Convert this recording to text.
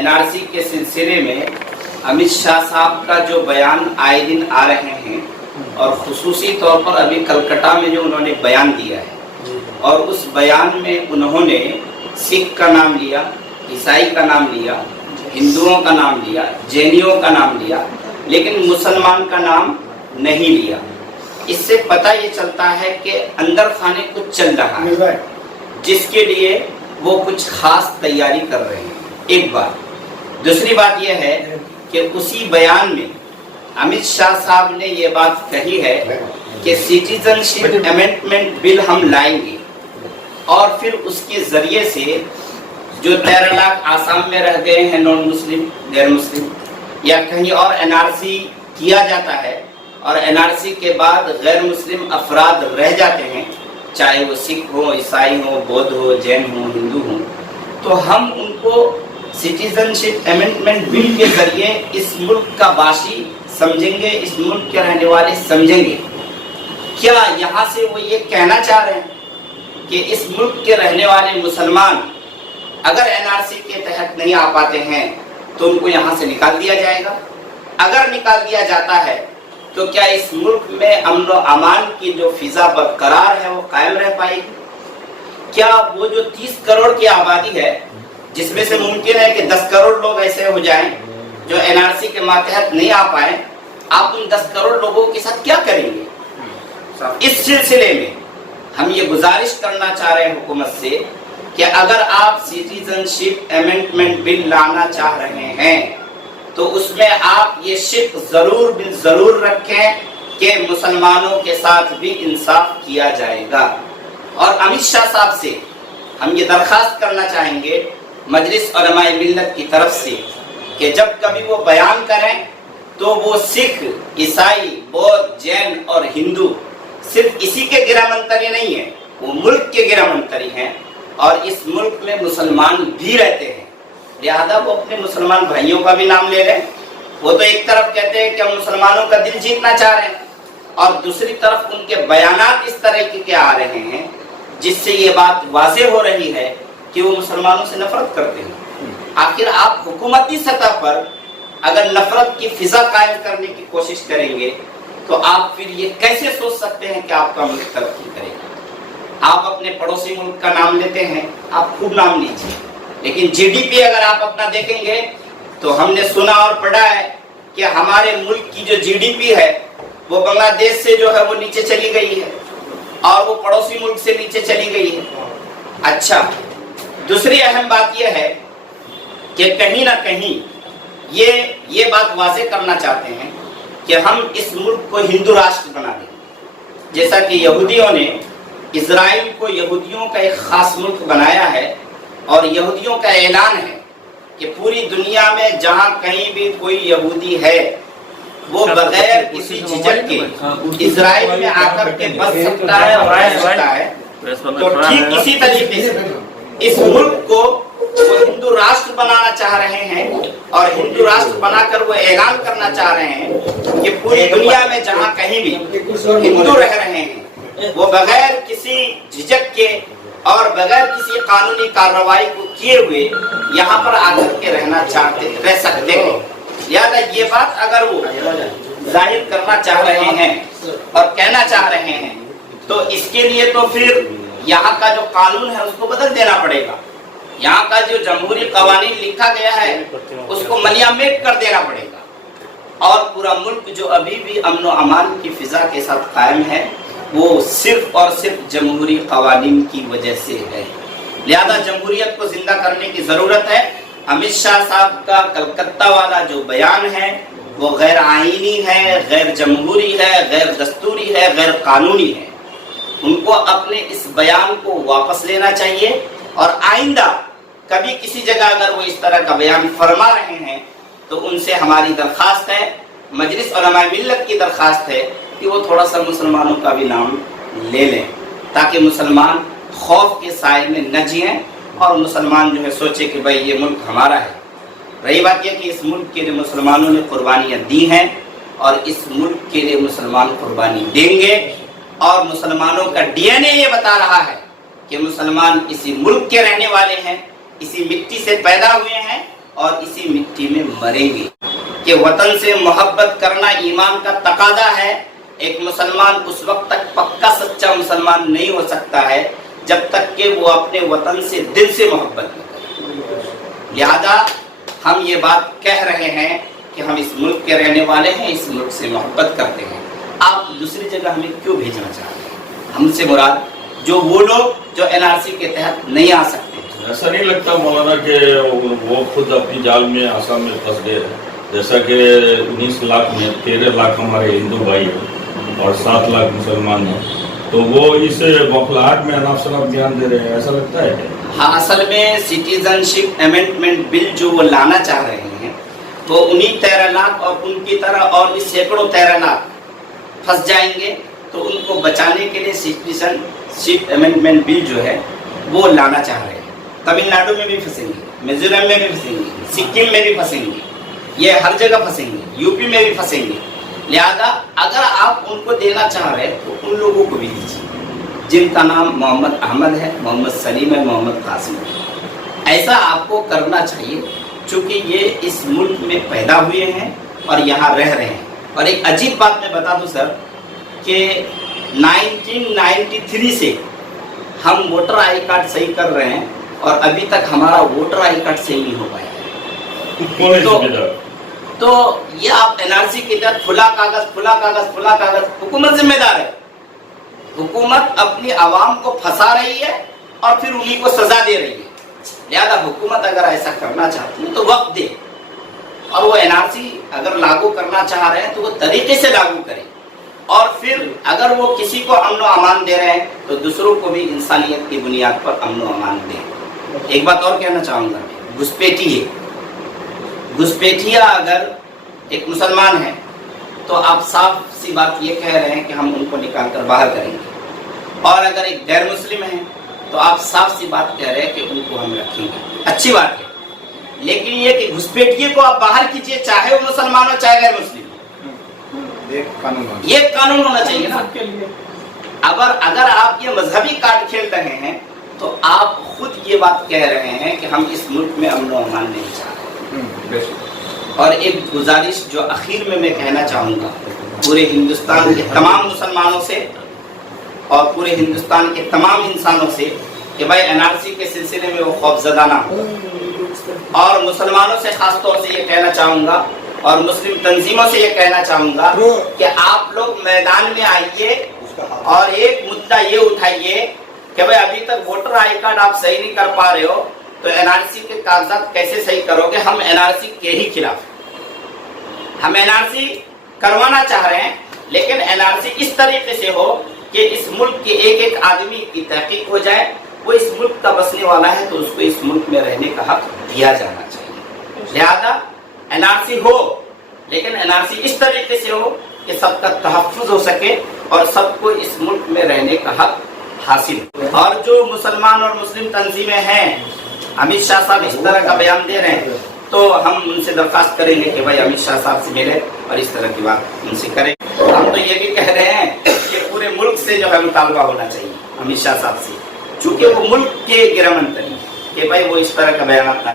NRC के सिलसिले में अमित शाह साहब का जो बयान आए दिन आ रहे हैं और खुसूसी तौर पर अभी कलकत्ता में जो उन्होंने बयान दिया है और उस बयान में उन्होंने सिख का नाम लिया, ईसाई का नाम लिया, हिंदुओं का नाम लिया, जैनियों का नाम लिया, लेकिन मुसलमान का नाम नहीं लिया। इससे पता ये चलता है कि अंदर खाने कुछ चल रहा है जिसके लिए वो कुछ खास तैयारी कर रहे हैं। एक बात। दूसरी बात यह है कि उसी बयान में अमित शाह साहब ने ये बात कही है कि सिटीजनशिप अमेंडमेंट बिल हम लाएंगे और फिर उसके जरिए से जो 13 लाख आसाम में रह गए हैं नॉन मुस्लिम, गैर मुस्लिम, या कहीं और एनआरसी किया जाता है और एनआरसी के बाद गैर मुस्लिम अफराद रह जाते हैं, चाहे वो सिख हो, ईसाई हो, बौद्ध हो, जैन हो, हिंदू हो, तो हम उनको सिटीजनशिप अमेंडमेंट बिल के जरिए इस मुल्क का वासी समझेंगे, इस मुल्क के रहने वाले समझेंगे। क्या यहाँ से वो ये कहना चाह रहे हैं कि इस मुल्क के रहने वाले मुसलमान अगर एनआरसी के तहत नहीं आ पाते हैं तो उनको यहाँ से निकाल दिया जाएगा? अगर निकाल दिया जाता है तो क्या इस मुल्क में अमन व अमान की जो फिजा बरकरार है वो कायम रह पाएगी? क्या वो जो 30 करोड़ की आबादी है जिसमें से मुमकिन है कि 10 करोड़ लोग ऐसे हो जाएं जो एनआरसी के मातहत नहीं आ पाए, आप उन 10 करोड़ लोगों के साथ क्या करेंगे? इस सिलसिले में हम ये गुजारिश करना चाह रहे हैं हुकूमत से कि अगर आप सिटीजनशिप अमेंडमेंट बिल लाना चाह रहे हैं तो उसमें आप ये शिक जरूर रखें कि मुसलमानों के साथ भी इंसाफ किया जाएगा। और अमित शाह साहब से हम ये दरखास्त करना चाहेंगे मजलिस उलमाए मिल्लत की तरफ से कि जब कभी वो बयान करें तो वो सिख, ईसाई, बौद्ध, जैन और हिंदू सिर्फ इसी के गिरामंतरी नहीं है, वो मुल्क के गिरामंतरी हैं और इस मुल्क में मुसलमान भी रहते हैं। लिहाजा वो अपने मुसलमान भाइयों का भी नाम ले लें। वो तो एक तरफ कहते हैं कि हम मुसलमानों का दिल जीतना चाह रहे हैं और दूसरी तरफ उनके बयानात इस तरह के आ रहे हैं जिससे ये बात वाज़ेह हो रही है कि वो मुसलमानों से नफरत करते हैं। आखिर आप हुकूमती सतह पर अगर नफरत की फिजा कायम करने की कोशिश करेंगे तो आप फिर ये कैसे सोच सकते हैं कि आपका मुल्क तरक्की करेगा? आप अपने पड़ोसी मुल्क का नाम लेते हैं, आप खूब नाम लीजिए, लेकिन जीडीपी अगर आप अपना देखेंगे तो हमने सुना और पढ़ा है कि हमारे मुल्क की जो जीडीपी है वो बांग्लादेश से जो है वो नीचे चली गई है और वो पड़ोसी मुल्क से नीचे चली गई है। अच्छा, दूसरी अहम बात यह है कि कहीं ना कहीं ये बात वाज़ेह करना चाहते हैं कि हम इस मुल्क को हिंदू राष्ट्र बना दें, जैसा कि यहूदियों ने इजराइल को यहूदियों का एक खास मुल्क बनाया है और यहूदियों का ऐलान है कि पूरी दुनिया में जहां कहीं भी कोई यहूदी है वो बगैर किसी झिझक के इजराइल में आकर के बस सकता है और रह सकता है। तो ठीक इसी तरीके से इस मुल्क को वो हिंदू राष्ट्र बनाना चाह रहे हैं और हिंदू राष्ट्र बनाकर वो ऐलान करना चाह रहे हैं कि पूरी दुनिया में जहां कहीं भी हिंदू रह रहे हैं वो बगैर किसी झिझक के और बगैर किसी कानूनी कार्रवाई को किए हुए यहाँ पर आकर के रह सकते हैं। याद है, ये बात अगर वो जाहिर करना चाह रहे हैं और कहना चाह रहे हैं तो इसके लिए तो फिर यहाँ का जो कानून है उसको बदल देना पड़ेगा। यहाँ का जो जमहूरी कवानीन लिखा गया है उसको मलियामेट कर देना पड़ेगा और पूरा मुल्क जो अभी भी अमन व अमान की फिजा के साथ कायम है वो सिर्फ और सिर्फ जमहूरी कवानीन की वजह से है। लिहाजा जमहूरियत को जिंदा करने की जरूरत है। अमित शाह साहब का कलकत्ता वाला जो बयान है वो गैर आईनी है, गैर जमहूरी है, गैर दस्तूरी है, गैर कानूनी है। उनको अपने इस बयान को वापस लेना चाहिए और आइंदा कभी किसी जगह अगर वो इस तरह का बयान फरमा रहे हैं तो उनसे हमारी दरखास्त है, मजलिस उलमाए मिल्लत की दरखास्त है कि वो थोड़ा सा मुसलमानों का भी नाम ले लें ताकि मुसलमान खौफ के साए में न जिएं और मुसलमान जो है सोचे कि भाई ये मुल्क हमारा है। रही बात यह कि इस मुल्क के लिए मुसलमानों ने कुर्बानियाँ दी हैं और इस मुल्क के लिए मुसलमान कुर्बानी देंगे और मुसलमानों का डीएनए ये बता रहा है कि मुसलमान इसी मुल्क के रहने वाले हैं, इसी मिट्टी से पैदा हुए हैं और اور اسی مٹی میں مریں گے کہ وطن سے محبت کرنا ایمان کا تقاضا ہے. ایک مسلمان اس وقت تک پکا سچا مسلمان نہیں ہو سکتا ہے جب تک کہ وہ اپنے وطن سے دل سے محبت نہ کرے. لہذا ہم یہ بات کہہ رہے ہیں کہ ہم اس ملک کے رہنے والے ہیں, اس ملک سے محبت کرتے ہیں. آپ دوسری جگہ ہمیں کیوں بھیجنا چاہتے ہیں؟ ہم سے مراد جو وہ لوگ جو NRC کے تحت نہیں آ سکتے. ایسا نہیں لگتا مولانا کہ وہ خود اپنی جال میں آسام میں پھنس گئے, جیسا کہ 19 لاکھ میں 13 لاکھ ہمارے ہندو بھائی ہیں اور 7 لاکھ مسلمان ہیں, تو وہ اس بوکھلاہٹ میں اناپ شناپ بیان دے رہے ہیں, ایسا لگتا ہے؟ ہاں, اصل میں سٹیزن شپ امینڈمنٹ بل جو وہ لانا چاہ رہے ہیں تو انہی 13 لاکھ اور ان کی طرح اور بھی سینکڑوں 13 لاکھ پھنس جائیں گے. تو ان کو بچانے کے لیے سٹیزن شپ امینڈمنٹ بل جو ہے وہ لانا چاہ رہے ہیں. تمل ناڈو میں بھی پھنسیں گے, میزورم میں بھی پھنسیں گے, سکم میں بھی پھنسیں گے, یہ ہر جگہ پھنسیں گے, یوپی میں بھی پھنسیں گے. لہذا اگر آپ ان کو دینا چاہ رہے تو ان لوگوں کو بھی دیجیے جن کا نام محمد احمد ہے, محمد سلیم ہے, محمد قاسم ہے. ایسا آپ کو کرنا چاہیے چونکہ یہ اس ملک میں پیدا ہوئے ہیں اور یہاں رہ رہے ہیں. اور ایک عجیب بات میں بتا دوں سر کہ 1993 سے ہم ووٹر آئی کارڈ صحیح کر رہے ہیں اور ابھی تک ہمارا ووٹر آئی کارڈ صحیح نہیں ہو پایا. تو یہ آپ NRC کے تحت کھلا کاغذ حکومت ذمہ دار ہے. حکومت اپنی عوام کو پھنسا رہی ہے اور پھر انہیں کو سزا دے رہی ہے. لہذا حکومت اگر ایسا کرنا چاہتی ہے تو وقت دے, اور وہ NRC اگر لاگو کرنا چاہ رہے ہیں تو وہ طریقے سے لاگو کرے, اور پھر اگر وہ کسی کو امن و امان دے رہے ہیں تو دوسروں کو بھی انسانیت کی بنیاد پر امن و امان دیں. ایک بات اور کہنا چاہوں گا, گھسپیٹیا اگر ایک مسلمان ہے تو آپ صاف سی بات یہ کہہ رہے ہیں کہ ہم ان کو نکال کر باہر کریں گے, اور اگر ایک غیر مسلم ہے تو آپ صاف سی بات کہہ رہے ہیں کہ ان کو ہم رکھیں گے. اچھی بات ہے, لیکن یہ کہ گھسپیٹیے کو آپ باہر کیجیے, چاہے وہ مسلمان ہو چاہے غیر مسلم ہو, یہ قانون ہونا چاہیے نا. اگر آپ یہ مذہبی کارڈ کھیل رہے ہیں تو آپ خود یہ بات کہہ رہے ہیں کہ ہم اس ملک میں امن و امان نہیں چاہتے. اور ایک گزارش جو اخیر میں کہنا چاہوں گا پورے ہندوستان کے تمام مسلمانوں سے اور پورے ہندوستان کے تمام انسانوں سے کہ بھائی NRC کے سلسلے میں وہ خوف زدہ نہ ہو. اور مسلمانوں سے خاص طور سے یہ کہنا چاہوں گا اور مسلم تنظیموں سے یہ کہنا چاہوں گا کہ آپ لوگ میدان میں آئیے اور ایک مدعا یہ اٹھائیے کہ بھائی ابھی تک ووٹر آئی کارڈ آپ صحیح نہیں کر پا رہے ہو تو NRC کے کاغذات کیسے صحیح کرو گے. ہم NRC کے ہی خلاف ہیں. ہم NRC کروانا چاہ رہے ہیں لیکن NRC اس طریقے سے ہو کہ اس ملک کے ایک ایک آدمی کی تحقیق ہو جائے, وہ اس ملک کا بسنے والا ہے تو اس کو اس ملک میں رہنے کا حق دیا جانا چاہیے. لہذا NRC ہو لیکن NRC اس طریقے سے ہو کہ سب کا تحفظ ہو سکے اور سب کو اس ملک میں رہنے کا حق حاصل ہو. اور جو مسلمان اور مسلم تنظیمیں ہیں, امت شاہ صاحب اس طرح کا بیان دے رہے ہیں تو ہم ان سے درخواست کریں گے کہ بھائی امت شاہ صاحب سے ملے اور اس طرح کی بات ان سے کریں. ہم تو یہ بھی کہہ رہے ہیں کہ پورے ملک سے جو ہے مطالبہ ہونا چاہیے امت شاہ صاحب سے, چونکہ وہ ملک کے گرہ منتری کہ بھائی وہ اس طرح کا بیانات